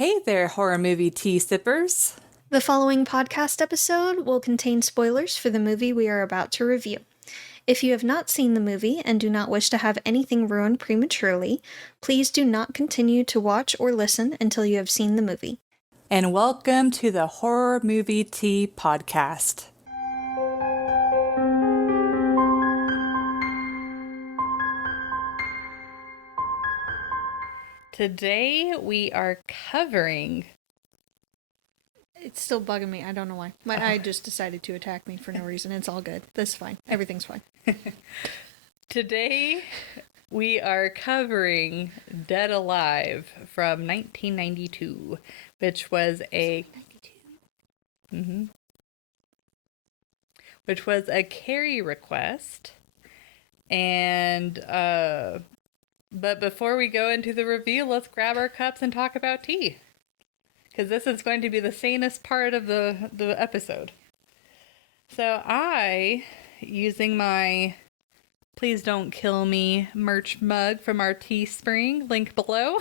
Hey there, horror movie tea sippers. The following podcast episode will contain spoilers for the movie we are about to review. If you have not seen the movie and do not wish to have anything ruined prematurely, please do not continue to watch or listen until you have seen the movie. And welcome to the Horror Movie Tea Podcast. Today we are covering... It's still bugging me. I don't know why. My eye just decided to attack me for no reason. It's all good. That's fine. Everything's fine. Today we are covering Dead Alive from 1992, which was a... Which was a Carrie request. And, but before we go into the review, let's grab our cups and talk about tea. Because this is going to be the sanest part of the episode. So I, using my Please Don't Kill Me merch mug from our Teespring, link below,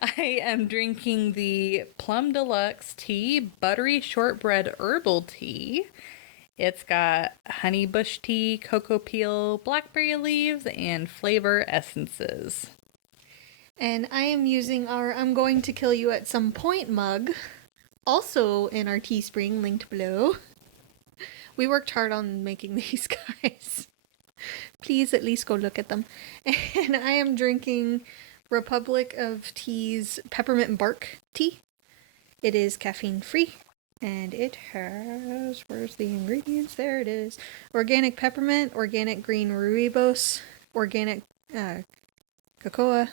I am drinking the Plum Deluxe Tea Buttery Shortbread Herbal Tea. It's got honey bush tea, cocoa peel, blackberry leaves, and flavor essences. And I am using our I'm Going to Kill You at Some Point mug, also in our Teespring, linked below. We worked hard on making these, guys. Please at least go look at them. And I am drinking Republic of Tea's Peppermint Bark tea. It is caffeine-free, and it has, where's the ingredients? There it is. Organic peppermint, organic green rooibos, organic cocoa,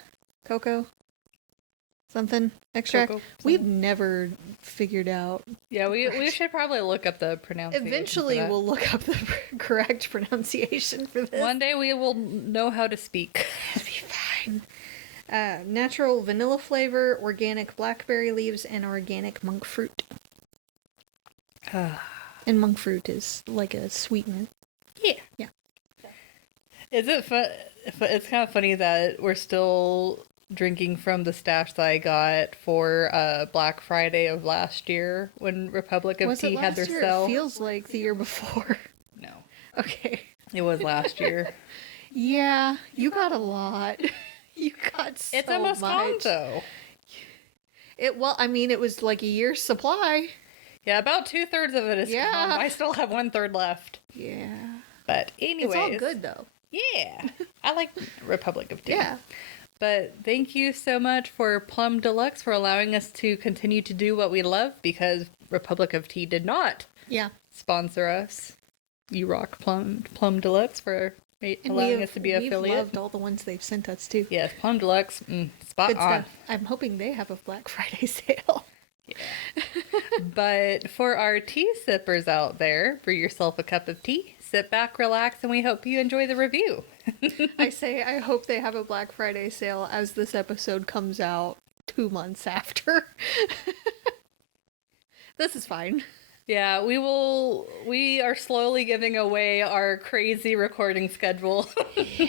something extract. We've never figured out. Yeah, we should probably look up the pronunciation. Eventually we'll look up the correct pronunciation for this. One day we will know how to speak. It'll be fine. Natural vanilla flavor, organic blackberry leaves, and organic monk fruit. And monk fruit is like a sweetener. Yeah. Is it fun? It's kind of funny that we're still drinking from the stash that I got for Black Friday of last year when Republic of Tea had their sale. It feels like the year before. No. Okay. It was last year. Yeah, you got a lot. You got so much. It's almost gone, though. It was like a year's supply. Yeah, about 2/3 of it is gone. I still have 1/3 left. Yeah. But anyways. It's all good, though. Yeah. I like Republic of Tea. Yeah. But thank you so much for Plum Deluxe for allowing us to continue to do what we love, because Republic of Tea did not sponsor us. You rock Plum Deluxe for allowing us to be affiliate. We've loved all the ones they've sent us too. Yes, Plum Deluxe, spot on. I'm hoping they have a Black Friday sale. Yeah. But for our tea sippers out there, brew yourself a cup of tea, sit back, relax, and we hope you enjoy the review. I hope they have a Black Friday sale as this episode comes out 2 months after. This is fine. Yeah, we are slowly giving away our crazy recording schedule. Yeah.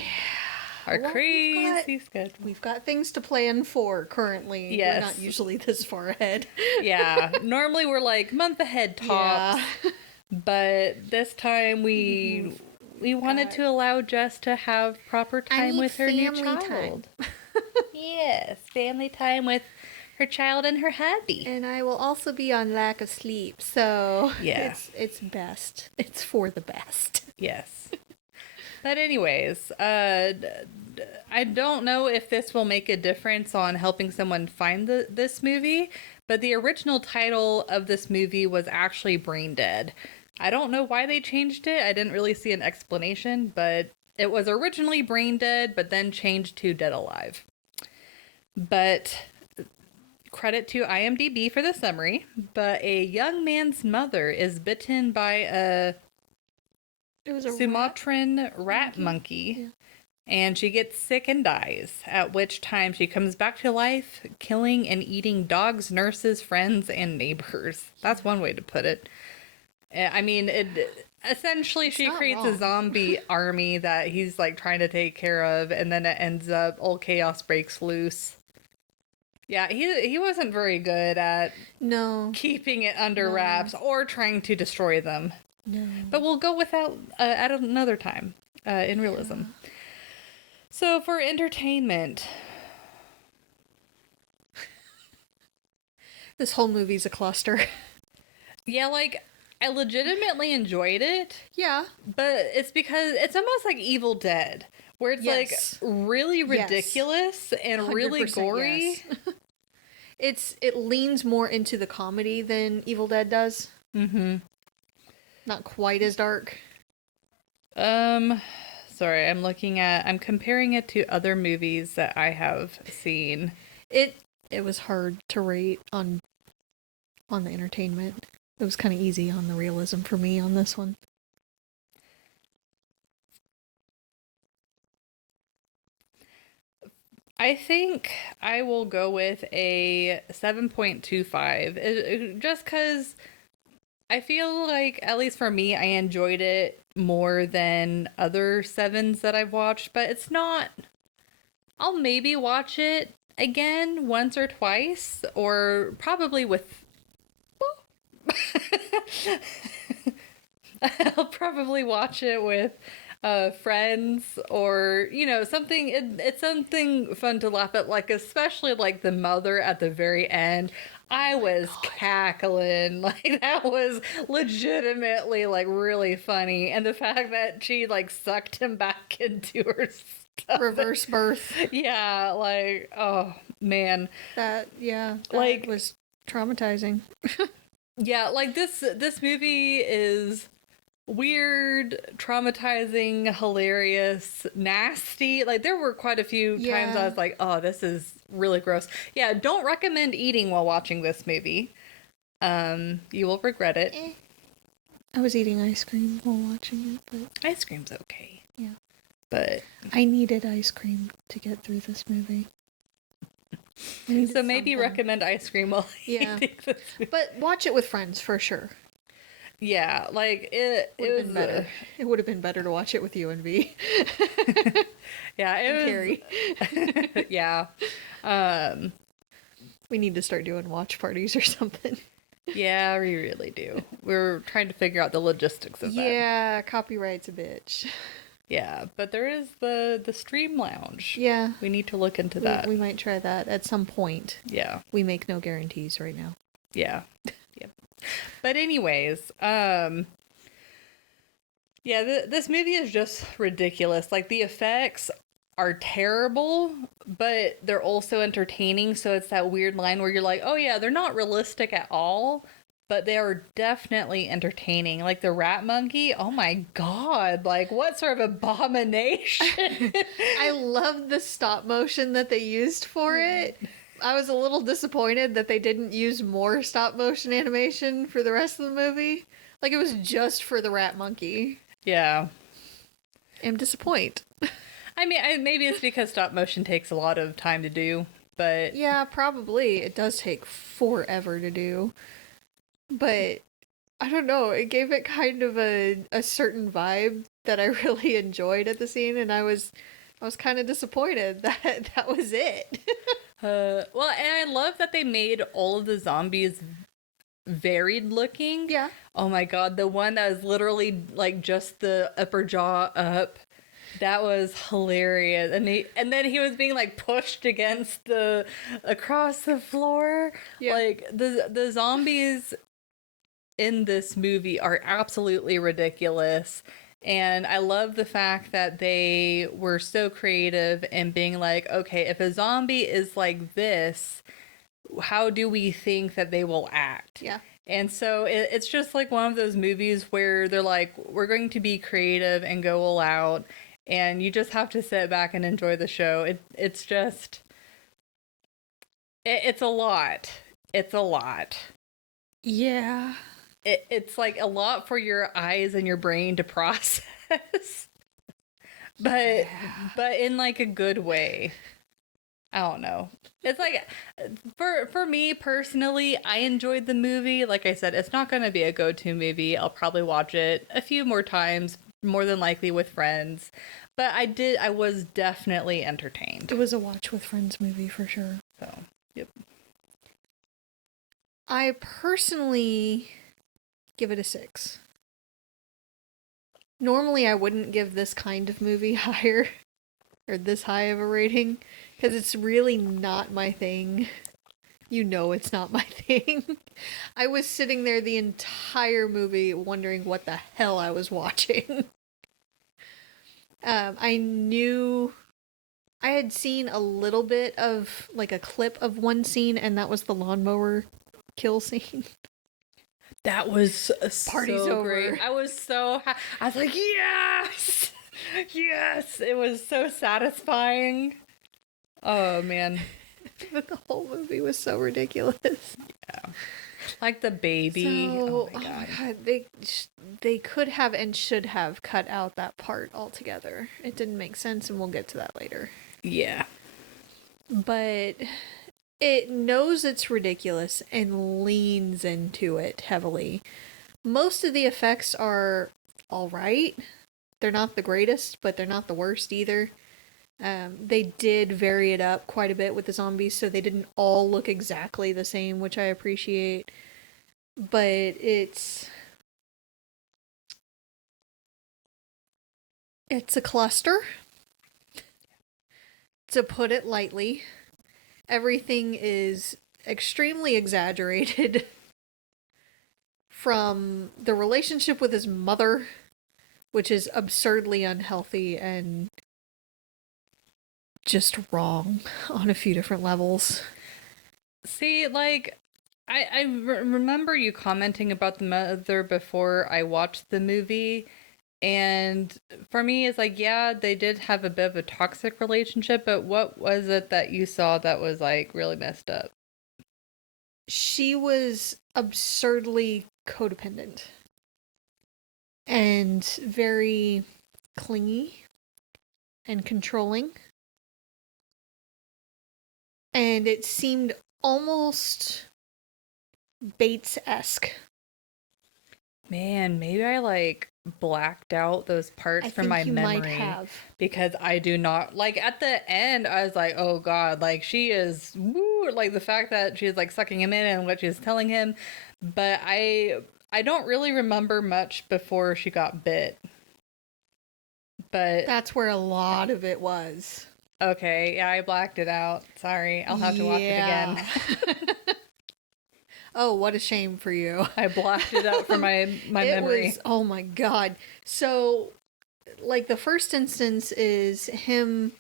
Crazy schedule. We've got things to plan for currently. Yes. We're not usually this far ahead. Yeah. Normally we're like month ahead tops. Yeah. But this time we wanted to allow Jess to have proper time with her new child. Yes, family time with her child and her hubby. And I will also be on lack of sleep, so yeah. It's best. It's for the best. Yes. But anyways, I don't know if this will make a difference on helping someone find this movie, but the original title of this movie was actually Brain Dead. I don't know why they changed it. I didn't really see an explanation, but it was originally Brain Dead, but then changed to Dead Alive. But credit to IMDb for the summary, but a young man's mother is bitten by a Sumatran rat monkey, and she gets sick and dies, at which time she comes back to life, killing and eating dogs, nurses, friends, and neighbors. That's one way to put it. I mean, essentially she creates a zombie army that he's like trying to take care of, and then it ends up all chaos breaks loose. Yeah, he wasn't very good at No, keeping it under No. wraps or trying to destroy them. no. But we'll go without at another time in realism. So for entertainment, This whole movie's a cluster. yeah, like I legitimately enjoyed it, Yeah. but it's because it's almost like Evil Dead, where it's Yes. like really Yes. ridiculous and really 100% gory. yes. It leans more into the comedy than Evil Dead does. Mm-hmm. Not quite as dark. Sorry, I'm comparing it to other movies that I have seen. It was hard to rate on the entertainment. It was kind of easy on the realism for me on this one. I think I will go with a 7.25 just because I feel like, at least for me, I enjoyed it more than other sevens that I've watched, but it's not. I'll maybe watch it again once or twice, or probably with. I'll probably watch it with friends, or something. It's something fun to laugh at, like especially like the mother at the very end. I was cackling. Like that was legitimately like really funny, and the fact that she like sucked him back into her stomach. Reverse birth. Yeah, like oh man. That Like- was traumatizing. Yeah, like this movie is weird, traumatizing, hilarious, nasty. Like there were quite a few times Yeah. I was like, "Oh, this is really gross." Yeah, don't recommend eating while watching this movie. You will regret it. I was eating ice cream while watching it, but Ice cream's okay. Yeah. But I needed ice cream to get through this movie. I needed so maybe something. recommend ice cream while Yeah. eating this movie. But watch it with friends for sure. Yeah, like it Would have was been better. It would have been better to watch it with you and V. yeah, it was Carrie. yeah. We need to start doing watch parties or something. Yeah, we really do. We're trying to figure out the logistics of that. Yeah, copyright's a bitch. Yeah, but there is the stream lounge. Yeah. We need to look into that. We might try that at some point. Yeah. We make no guarantees right now. Yeah. Yep. But anyways, yeah, this movie is just ridiculous. Like the effects are terrible, but they're also entertaining. So it's that weird line where you're like, oh yeah, they're not realistic at all, but they are definitely entertaining. Like the rat monkey, oh my god, like what sort of abomination. I love the stop motion that they used for it. I was a little disappointed that they didn't use more stop motion animation for the rest of the movie. Like it was just for the rat monkey. Yeah. I'm disappointed. I mean, maybe it's because stop motion takes a lot of time to do, but Yeah, probably. It does take forever to do. But I don't know, it gave it kind of a certain vibe that I really enjoyed at the scene, and I was kind of disappointed that that was it. well, and I love that they made all of the zombies varied looking. Yeah. Oh my god, the one that was literally like just the upper jaw up. That was hilarious. And then he was being like pushed against across the floor. Yeah. Like the zombies in this movie are absolutely ridiculous. And I love the fact that they were so creative in being like, okay, if a zombie is like this, how do we think that they will act? Yeah. And so it's just like one of those movies where they're like, we're going to be creative and go all out, and you just have to sit back and enjoy the show. It's just, it's a lot. It's a lot. Yeah. It's like a lot for your eyes and your brain to process. But in like a good way. I don't know. It's like for me personally, I enjoyed the movie. Like I said, it's not going to be a go-to movie. I'll probably watch it a few more times, more than likely with friends. But I was definitely entertained. It was a watch with friends movie for sure. So, Yep. I personally give it a 6. Normally, I wouldn't give this kind of movie higher, or this high of a rating, because it's really not my thing. You know it's not my thing. I was sitting there the entire movie wondering what the hell I was watching. I knew I had seen a little bit of like a clip of one scene, and that was the lawnmower kill scene. That was Party's so great. over. I was so I was like, yes, yes. It was so satisfying. Oh man, But the whole movie was so ridiculous. yeah. Like the baby. So, Oh my god. they could have and should have cut out that part altogether. It didn't make sense, and we'll get to that later. Yeah. But it knows it's ridiculous and leans into it heavily. Most of the effects are all right. They're not the greatest, but they're not the worst either. They did vary it up quite a bit with the zombies, so they didn't all look exactly the same, which I appreciate. But it's a cluster, to put it lightly. Everything is extremely exaggerated. From the relationship with his mother, which is absurdly unhealthy and just wrong on a few different levels. See, like, I remember you commenting about the mother before I watched the movie. And for me, it's like, yeah, they did have a bit of a toxic relationship, but what was it that you saw that was, like, really messed up? She was absurdly codependent and very clingy and controlling. And it seemed almost Bates-esque. Man, maybe I, like, blacked out those parts I from think my you memory. might have. Because I do not, like, at the end, I was like, oh god, like, she is, woo, like, the fact that she's, like, sucking him in and what she's telling him. But I don't really remember much before she got bit. But That's where a lot of it was. okay, yeah, I blacked it out. Sorry, I'll have to watch it again. Oh, what a shame for you. I blacked it out from my memory. Was, oh my god. So, like, the first instance is him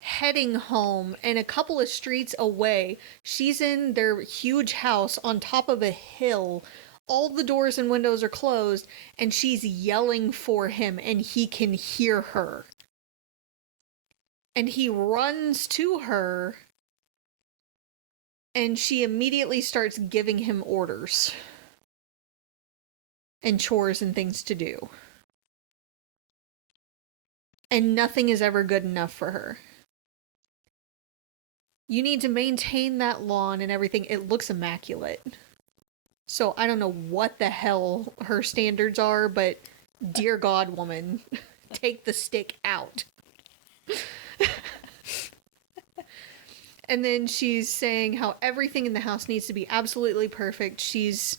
heading home, and a couple of streets away, she's in their huge house on top of a hill. All the doors and windows are closed, and she's yelling for him, and he can hear her. And he runs to her, and she immediately starts giving him orders and chores and things to do. And nothing is ever good enough for her. You need to maintain that lawn and everything. It looks immaculate. So I don't know what the hell her standards are, but dear God, woman, take the stick out. And then she's saying how everything in the house needs to be absolutely perfect. She's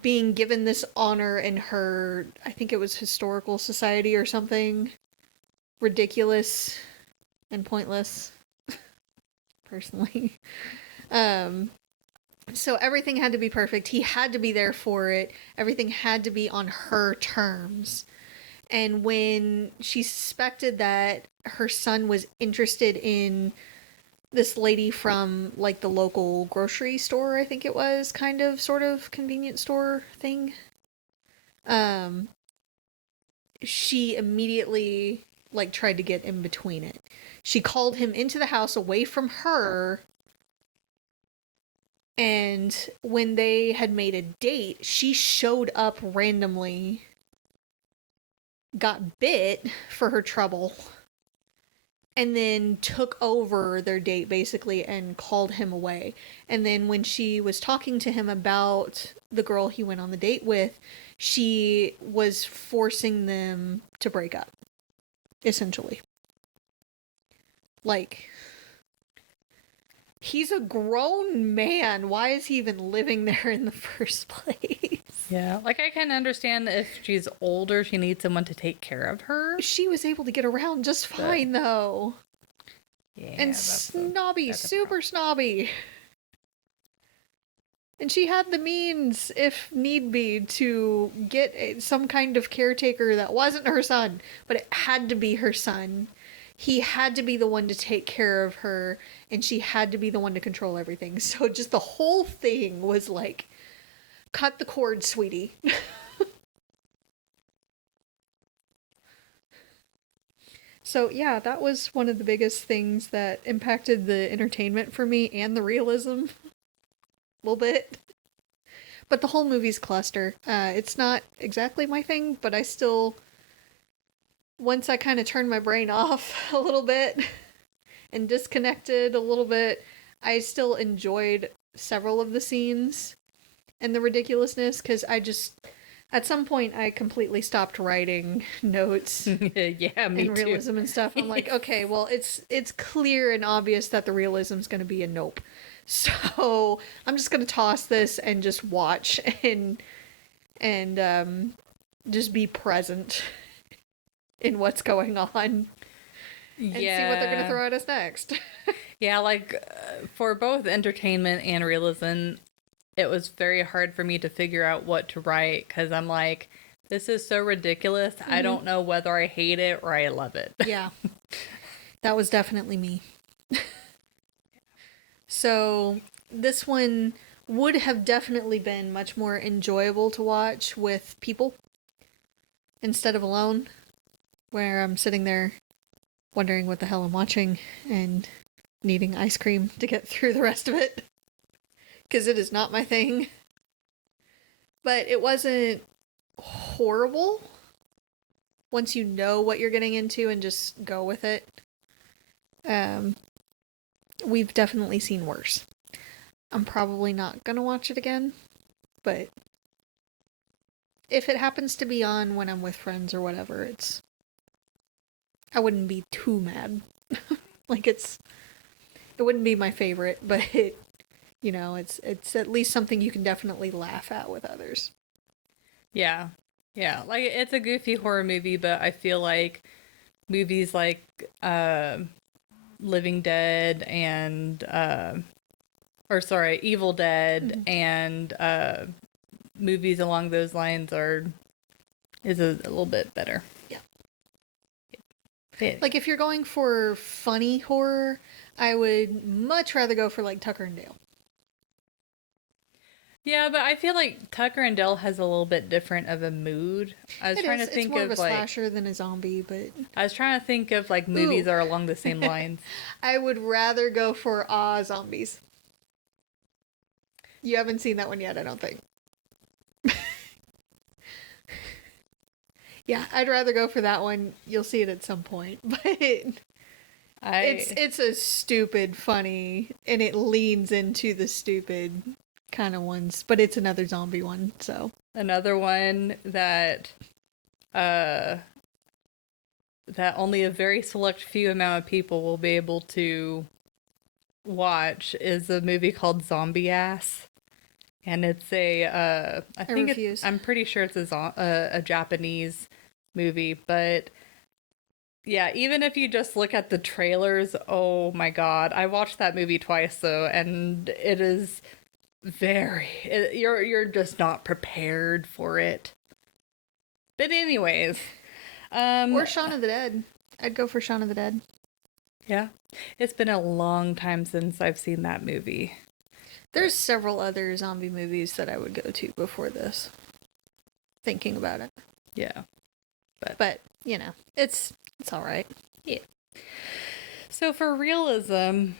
being given this honor in her, I think it was historical society or something. Ridiculous and pointless. Personally. So everything had to be perfect. He had to be there for it. Everything had to be on her terms. And when she suspected that her son was interested in this lady from, like, the local grocery store, I think it was, kind of, sort of, convenience store thing, she immediately, like, tried to get in between it. She called him into the house away from her, and when they had made a date, she showed up randomly, got bit for her trouble, and then took over their date, basically, and called him away. And then when she was talking to him about the girl he went on the date with, she was forcing them to break up, essentially. Like, He's a grown man. Why is he even living there in the first place? Yeah, like I can understand if she's older, she needs someone to take care of her. She was able to get around just fine, though. Yeah, And snobby, that's a super snobby. And she had the means, if need be, to get some kind of caretaker that wasn't her son, but it had to be her son. He had to be the one to take care of her, and she had to be the one to control everything. So just the whole thing was like, cut the cord, sweetie. So yeah, that was one of the biggest things that impacted the entertainment for me and the realism. A little bit. But the whole movie's cluster. It's not exactly my thing, but I still, once I kind of turned my brain off a little bit and disconnected a little bit, I still enjoyed several of the scenes and the ridiculousness, because at some point I completely stopped writing notes yeah, me and too. realism and stuff. I'm like, okay, well, it's clear and obvious that the realism's going to be a nope. So I'm just going to toss this and just watch and just be present in what's going on and see what they're going to throw at us next. Yeah, like for both entertainment and realism, it was very hard for me to figure out what to write, because I'm like, this is so ridiculous. I don't know whether I hate it or I love it. Yeah. That was definitely me. So this one would have definitely been much more enjoyable to watch with people instead of alone, where I'm sitting there wondering what the hell I'm watching and needing ice cream to get through the rest of it, because it is not my thing. But it wasn't horrible once you know what you're getting into and just go with it. We've definitely seen worse. I'm probably not gonna watch it again, but if it happens to be on when I'm with friends or whatever, I wouldn't be too mad. Like it wouldn't be my favorite, but it's at least something you can definitely laugh at with others. Yeah. Yeah. Like, it's a goofy horror movie, but I feel like movies like Living Dead and Evil Dead and movies along those lines is a little bit better. Yeah. Like, if you're going for funny horror, I would much rather go for like Tucker and Dale. Yeah, but I feel like Tucker and Dale has a little bit different of a mood. I was trying to think it's more of a like slasher than a zombie, but I was trying to think of like movies that are along the same lines. I would rather go for Zombies. You haven't seen that one yet, I don't think. Yeah, I'd rather go for that one. You'll see it at some point, but it's a stupid funny, and it leans into the stupid kind of ones, but it's another zombie one. So another one that only a very select few amount of people will be able to watch is a movie called Zombie Ass. And it's I'm pretty sure it's a Japanese movie, but yeah, even if you just look at the trailers, oh my god, I watched that movie twice though, and it is you're just not prepared for it. But anyways, or Shaun of the Dead. I'd go for Shaun of the Dead. Yeah, it's been a long time since I've seen that movie. There's several other zombie movies that I would go to before this. Thinking about it. Yeah. But it's all right. Yeah. So for realism,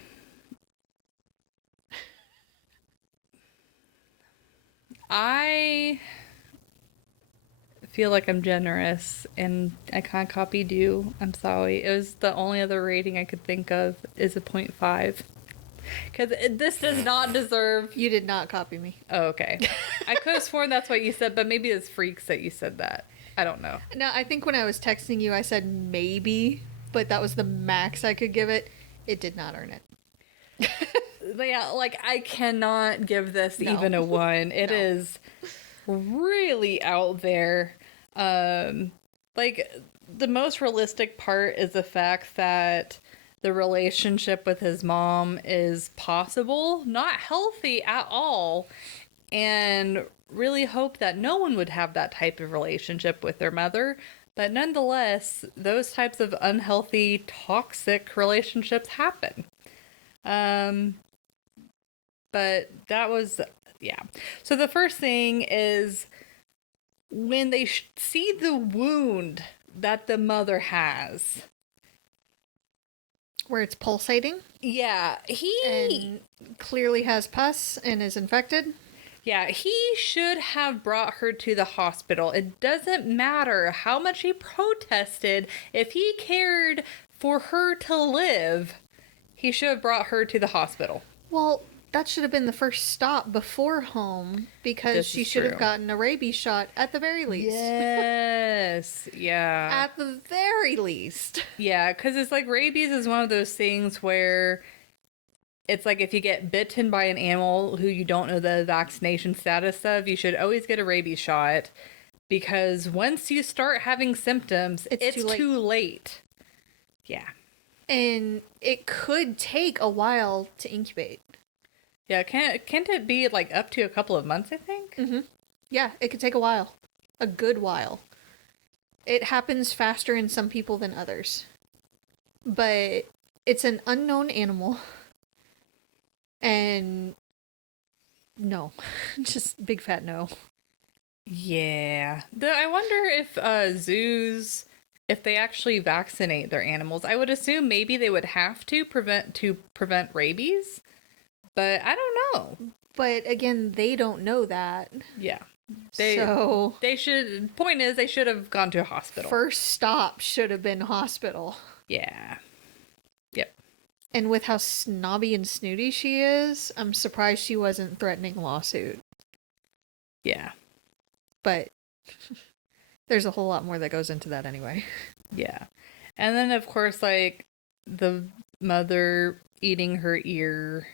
I feel like I'm generous, and I kind of copied you. I'm sorry. It was the only other rating I could think of is a 0.5. Because this does not deserve... You did not copy me. Oh, okay. I could have sworn that's what you said, but maybe it's freaks that you said that. I don't know. No, I think when I was texting you, I said maybe, but that was the max I could give it. It did not earn it. yeah, like I cannot give this No. even a 1. It No. is really out there. Like the most realistic part is the fact that the relationship with his mom is possible, not healthy at all, and really hope that no one would have that type of relationship with their mother. But nonetheless, those types of unhealthy, toxic relationships happen. Um, but that was, yeah. So the first thing is when they see the wound that the mother has. Where it's pulsating Yeah, and clearly has pus and is infected. Yeah, he should have brought her to the hospital. It doesn't matter how much he protested. If he cared for her to live, he should have brought her to the hospital. Well, that should have been the first stop before home because This she is should have true. gotten a rabies shot at the very least. Yes. Yeah. At the very least. Yeah, because it's like rabies is one of those things where it's like if you get bitten by an animal who you don't know the vaccination status of, you should always get a rabies shot because once you start having symptoms, it's too late. Yeah. And it could take a while to incubate. Yeah, can't it be like up to a couple of months, I think? Mm-hmm. Yeah, it could take a while. A good while. It happens faster in some people than others. But it's an unknown animal. And no. Just big fat no. Yeah. I wonder if zoos, if they actually vaccinate their animals. I would assume maybe they would have to prevent rabies, but I don't know. But again, they don't know that. Yeah. They should, point is they should have gone to a hospital. First stop should have been hospital. Yeah. Yep. And with how snobby and snooty she is, I'm surprised she wasn't threatening lawsuit. Yeah. But there's a whole lot more that goes into that anyway. Yeah. And then of course like the mother eating her ear.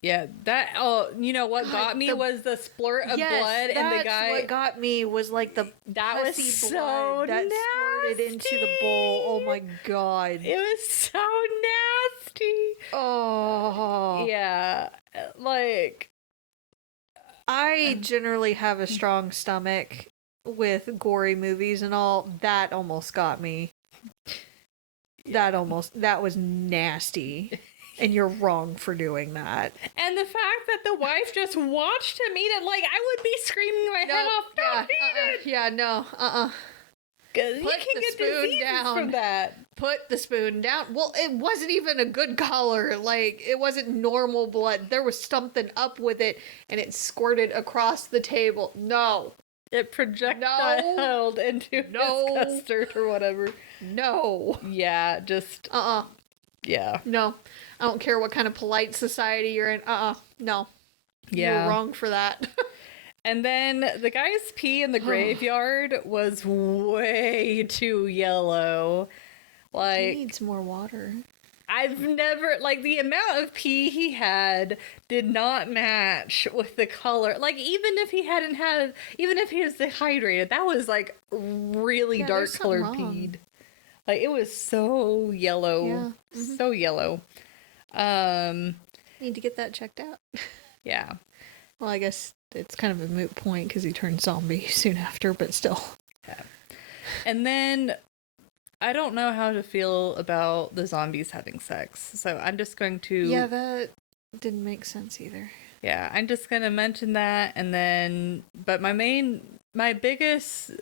Yeah, that, oh, you know what got me was the splurt of blood and the guy. What got me was like the that was pussy so blood that squirted into the bowl. Oh my god. It was so nasty. Oh. Yeah, like. I generally have a strong stomach with gory movies and all. That almost got me. That was nasty. And you're wrong for doing that. And the fact that the wife just watched him eat it, like, I would be screaming my head off. Don't eat it! Yeah, no, Because you can get diseases from that. Put the spoon down. Well, it wasn't even a good color. Like, it wasn't normal blood. There was something up with it, and it squirted across the table. No. It projectiled into his custard or whatever. No. Yeah, just... Yeah. No. I don't care what kind of polite society you're in. No. Yeah. You're wrong for that. And then the guy's pee in the graveyard was way too yellow. Like, He needs more water. I've never, like, the amount of pee he had did not match with the color. Like, even if he was dehydrated, that was, like, really dark colored pee. Like, it was so yellow. Yeah. Mm-hmm. So yellow. Need to get that checked out. Yeah. Well, I guess it's kind of a moot point because he turned zombie soon after, but still. Yeah. And then I don't know how to feel about the zombies having sex, so I'm just going to... Yeah, that didn't make sense either. Yeah, I'm just going to mention that, and then... But my biggest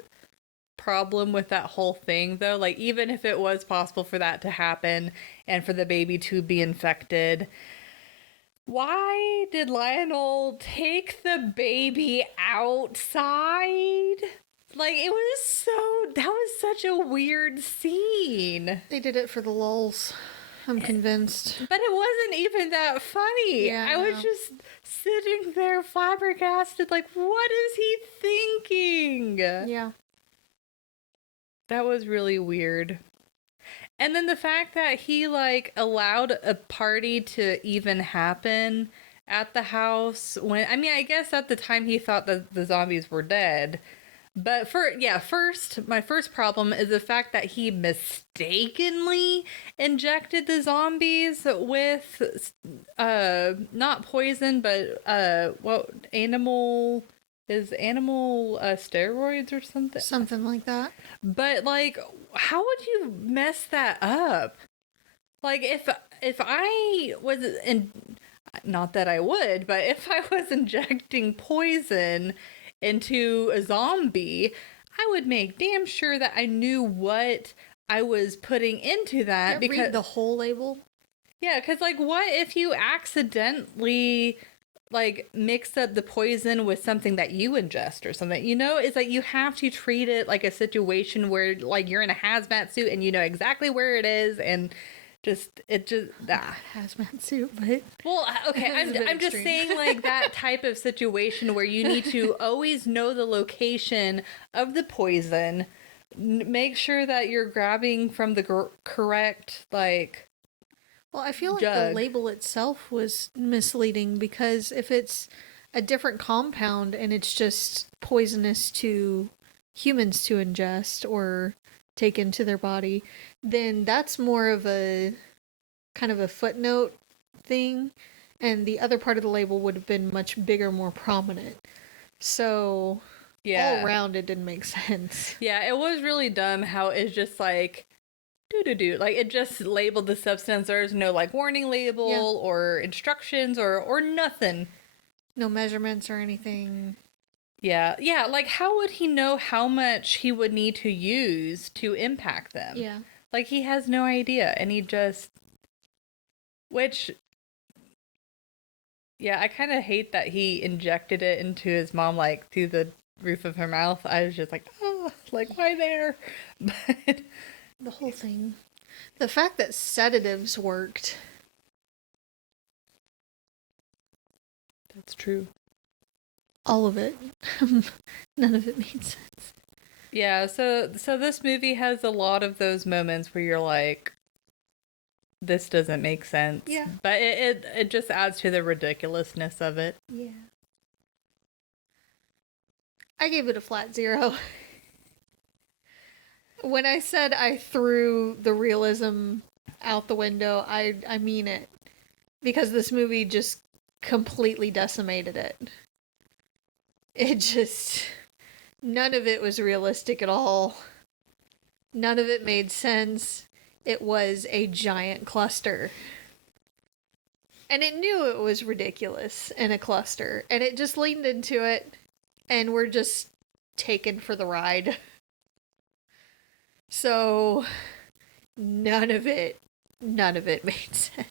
problem with that whole thing, though, like, even if it was possible for that to happen and for the baby to be infected... Why did Lionel take the baby outside? Like, that was such a weird scene. They did it for the lulz. I'm convinced. But it wasn't even that funny. Yeah, I was just sitting there flabbergasted, like, what is he thinking? Yeah. That was really weird. And then the fact that he like allowed a party to even happen at the house when I mean I guess at the time he thought that the zombies were dead. But first my first problem is the fact that he mistakenly injected the zombies with not poison but what animal steroids or something. Something like that. But like, how would you mess that up? Like, if I was in, not that I would, but if I was injecting poison into a zombie, I would make damn sure that I knew what I was putting into that Yeah, because read the whole label. yeah, because like, what if you accidentally like mix up the poison with something that you ingest or something? You know, it's like you have to treat it like a situation where like you're in a hazmat suit and you know exactly where it is and just Hazmat suit, but well, okay, That's a bit I'm just extreme. saying like that type of situation where you need to always know the location of the poison, make sure that you're grabbing from the correct like well, I feel like the jug. label itself was misleading because if it's a different compound and it's just poisonous to humans to ingest or take into their body, then that's more of a kind of a footnote thing, and the other part of the label would have been much bigger, more prominent. So all Yeah. around, it didn't make sense. Yeah, it was really dumb how it's just like do like it just labeled the substance. There's no like warning label Yeah. or instructions or nothing. No measurements or anything. Yeah, yeah. Like how would he know how much he would need to use to impact them? Yeah. Like he has no idea, and he just which yeah, I kind of hate that he injected it into his mom like through the roof of her mouth. I was just like, oh, like why there? But The whole thing. The fact that sedatives worked. that's true. All of it. None of it made sense. Yeah, so this movie has a lot of those moments where you're like, this doesn't make sense. Yeah. But it just adds to the ridiculousness of it. Yeah. I gave it a flat 0. When I said I threw the realism out the window, I mean it. Because this movie just completely decimated it. It just... None of it was realistic at all. None of it made sense. It was a giant cluster. And it knew it was ridiculous and a cluster. And it just leaned into it. And we're just taken for the ride. So, none of it made sense.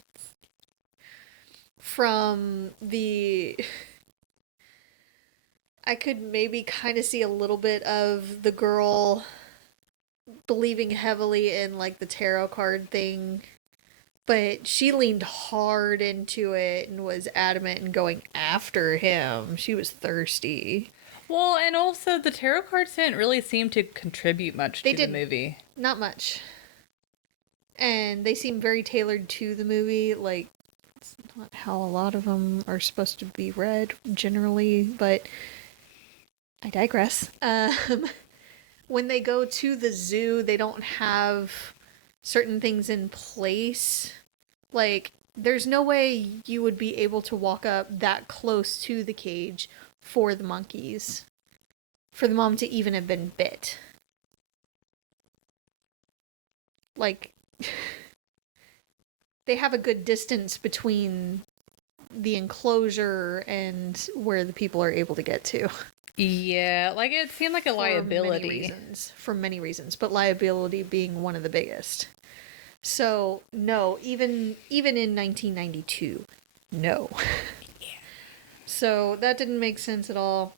From the... I could maybe kind of see a little bit of the girl believing heavily in like the tarot card thing, but she leaned hard into it and was adamant in going after him. She was thirsty. Well, and also the tarot cards didn't really seem to contribute much to the movie. Not much. And they seem very tailored to the movie. Like, it's not how a lot of them are supposed to be read generally, but I digress. When they go to the zoo, they don't have certain things in place. Like, there's no way you would be able to walk up that close to the cage for the monkeys. For the mom to even have been bit. Like, they have a good distance between the enclosure and where the people are able to get to. Yeah, like it seemed like a liability. For many reasons, but liability being one of the biggest. So, no, even in 1992, no. Yeah. So, that didn't make sense at all.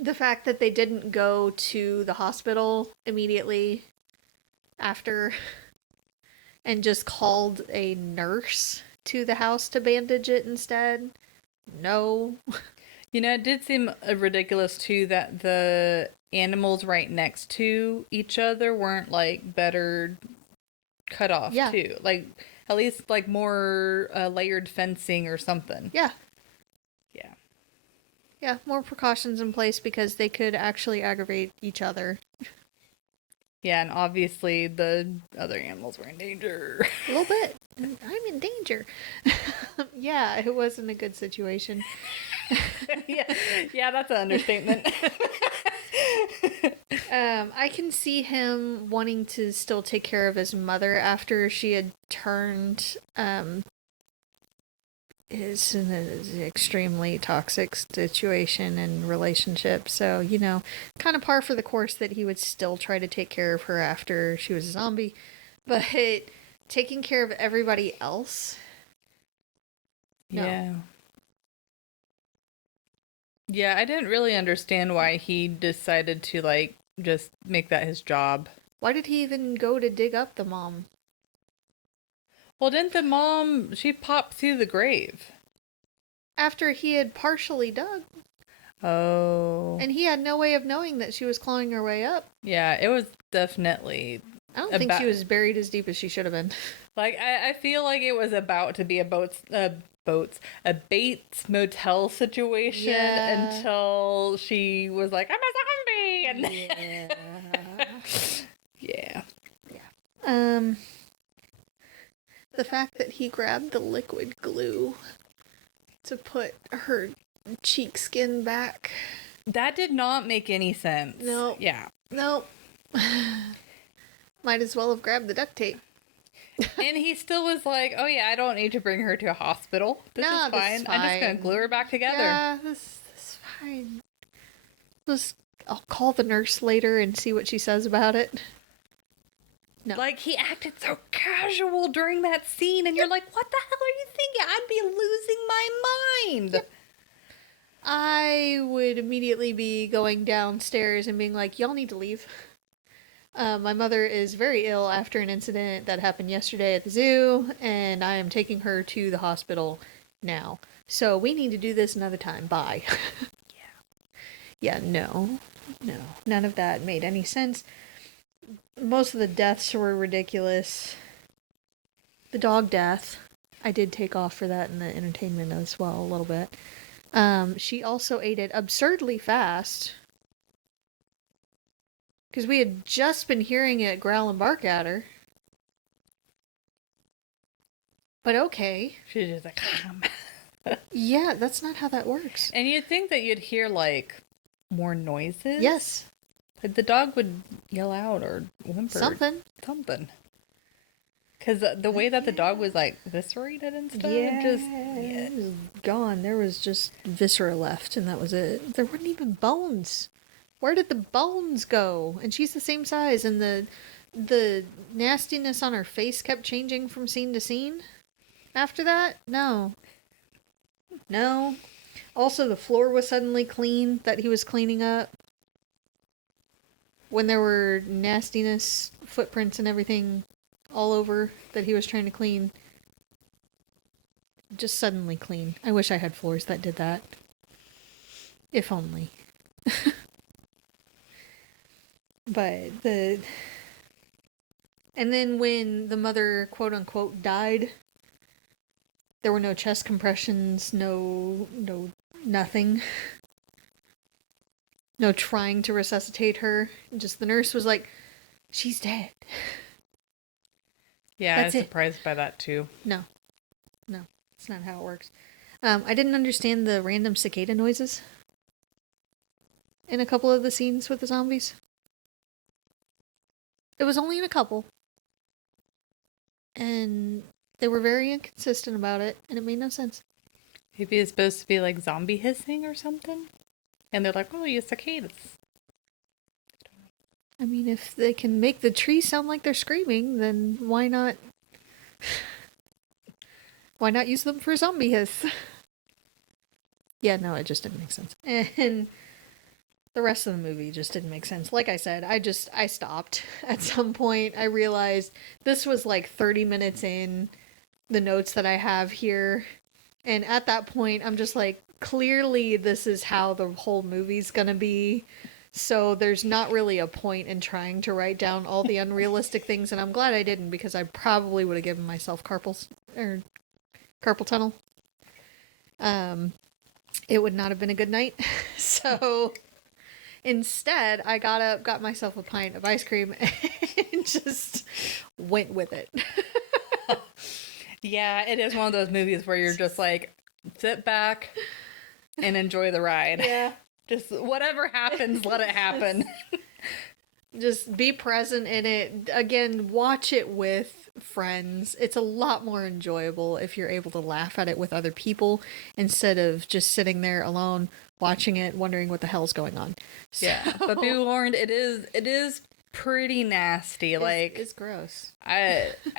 The fact that they didn't go to the hospital immediately after and just called a nurse to the house to bandage it instead. No. You know, it did seem ridiculous too that the animals right next to each other weren't like better cut off Yeah. too. Like at least like more layered fencing or something. Yeah. Yeah. Yeah, more precautions in place because they could actually aggravate each other. Yeah, and obviously the other animals were in danger. A little bit. I'm in danger. Yeah, it wasn't a good situation. Yeah, that's an understatement. I can see him wanting to still take care of his mother after she had turned is in an extremely toxic situation and relationship. So, you know, kind of par for the course that he would still try to take care of her after she was a zombie. But taking care of everybody else? No. Yeah. Yeah, I didn't really understand why he decided to like just make that his job. Why did he even go to dig up the mom? Well, didn't the mom, she popped through the grave? After he had partially dug. Oh. And he had no way of knowing that she was clawing her way up. Yeah, it was definitely I don't think she was buried as deep as she should have been. like I feel like it was about to be a Bates Motel situation until she was like, I'm a zombie, and yeah. The fact that he grabbed the liquid glue to put her cheek skin back. That did not make any sense. No. Yeah. Nope. Might as well have grabbed the duct tape. And he still was like, oh yeah, I don't need to bring her to a hospital. This is fine. I'm just going to glue her back together. Yeah, this is fine. I'll call the nurse later and see what she says about it. No. Like, he acted so casual during that scene, and you're like, what the hell are you thinking? I'd be losing my mind. Yep. I would immediately be going downstairs and being like, y'all need to leave. My mother is very ill after an incident that happened yesterday at the zoo, and I am taking her to the hospital now. So we need to do this another time. Bye. Yeah, no. None of that made any sense. Most of the deaths were ridiculous. The dog death, I did take off for that in the entertainment as well a little bit. She also ate it absurdly fast. Because we had just been hearing it growl and bark at her. But okay. She's just like, Yeah, that's not how that works. And you'd think that you'd hear, like, more noises. Yes. Like the dog would yell out or whimper. Something. Because the way that the dog was, like, viscerated and stuff. It was gone. There was just viscera left, and that was it. There weren't even bones. Where did the bones go? And she's the same size, and the nastiness on her face kept changing from scene to scene. After that, no. Also, the floor was suddenly clean that he was cleaning up. When there were nastiness, footprints and everything all over that he was trying to clean. Just suddenly clean. I wish I had floors that did that. If only. But and then when the mother, quote unquote, died, there were no chest compressions, no nothing. No trying to resuscitate her. Just the nurse was like, she's dead. Yeah, That's I was surprised by that too. No. That's not how it works. I didn't understand the random cicada noises in a couple of the scenes with the zombies. It was only in a couple. And they were very inconsistent about it, and it made no sense. Maybe it's supposed to be like zombie hissing or something? And they're like, oh, you cicadas. I mean, if they can make the trees sound like they're screaming, then why not? Why not use them for zombie hiss? Yeah, no, it just didn't make sense. And the rest of the movie just didn't make sense. Like I said, I stopped at some point. I realized this was like 30 minutes in the notes that I have here. And at that point, I'm just like, clearly this is how the whole movie's gonna be. So there's not really a point in trying to write down all the unrealistic things, and I'm glad I didn't, because I probably would have given myself carpal tunnel. It would not have been a good night. So instead, I got up, got myself a pint of ice cream, and just went with it. Yeah, it is one of those movies where you're just like, sit back and enjoy the ride. Yeah. Just whatever happens, let it happen. Just be present in it. Again, watch it with friends. It's a lot more enjoyable if you're able to laugh at it with other people instead of just sitting there alone watching it, wondering what the hell's going on. Yeah, but be warned, it is pretty nasty. Like, it's gross.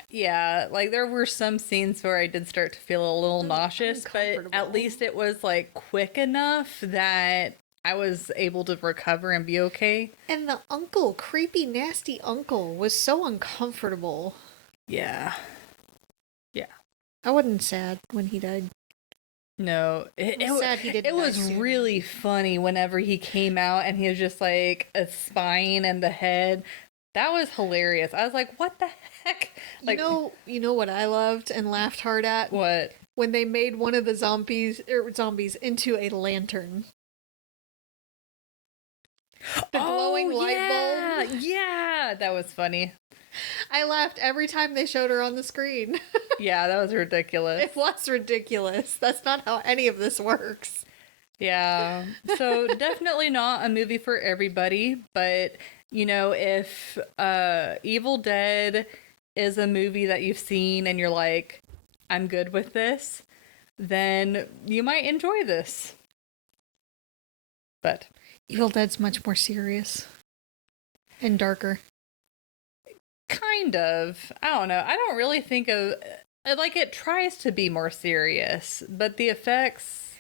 Yeah, like there were some scenes where I did start to feel a little nauseous, but at least it was like quick enough that I was able to recover and be okay. And the creepy, nasty uncle, was so uncomfortable. Yeah. Yeah. I wasn't sad when he died. No, it was really funny whenever he came out and he was just like a spine and the head. That was hilarious. I was like, what the heck? Like, you know what I loved and laughed hard at? What? When they made one of the zombies into a lantern. The glowing light bulb. Yeah, that was funny. I laughed every time they showed her on the screen. Yeah, that was ridiculous. It was ridiculous. That's not how any of this works. Yeah. So definitely not a movie for everybody, but if Evil Dead is a movie that you've seen and you're like, I'm good with this, then you might enjoy this. But Evil Dead's much more serious and darker. Kind of. I don't know. I don't really think of like it tries to be more serious, but the effects,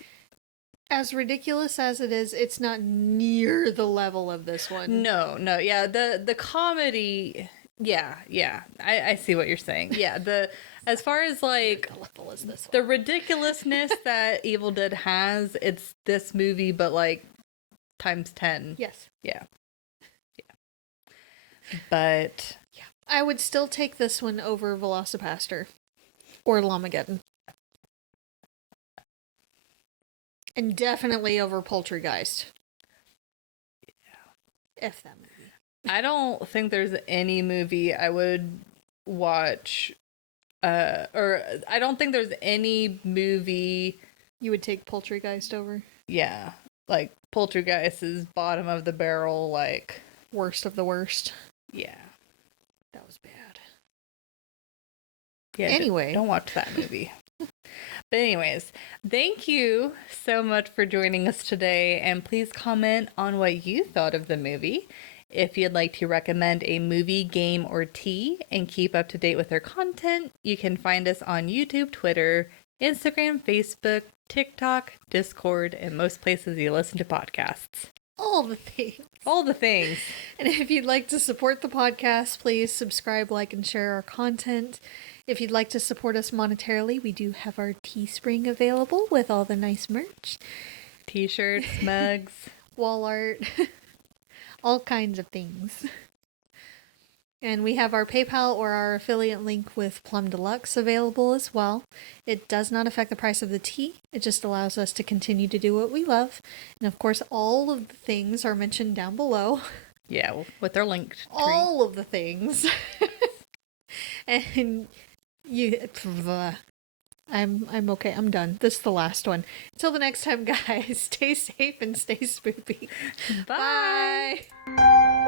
as ridiculous as it is, it's not near the level of this one. No. Yeah, the comedy, yeah. I see what you're saying. Yeah, as far as like the ridiculousness that Evil Dead has, it's this movie but like times 10. Yes. Yeah. But yeah, I would still take this one over Velocipaster or Lamageddon. And definitely over Poultrygeist. Yeah. F that movie. I don't think there's any movie I would watch, or I don't think there's any movie you would take Poultrygeist over. Yeah, like Poultrygeist is bottom of the barrel, like worst of the worst. Yeah, that was bad. Yeah. Anyway, don't watch that movie. But anyways, thank you so much for joining us today, and please comment on what you thought of the movie. If you'd like to recommend a movie, game, or tea and keep up to date with our content, you can find us on YouTube, Twitter, Instagram, Facebook, TikTok, Discord, and most places you listen to podcasts. All the things. All the things. And if you'd like to support the podcast, please subscribe, like, and share our content. If you'd like to support us monetarily, we do have our Teespring available with all the nice merch. T-shirts, mugs. Wall art. All kinds of things. And we have our PayPal or our affiliate link with Plum Deluxe available as well. It does not affect the price of the tea. It just allows us to continue to do what we love. And of course, all of the things are mentioned down below. Yeah, with their link tree. All of the things. And I'm okay. I'm done. This is the last one. Until the next time, guys, stay safe and stay spoopy. Bye. Bye.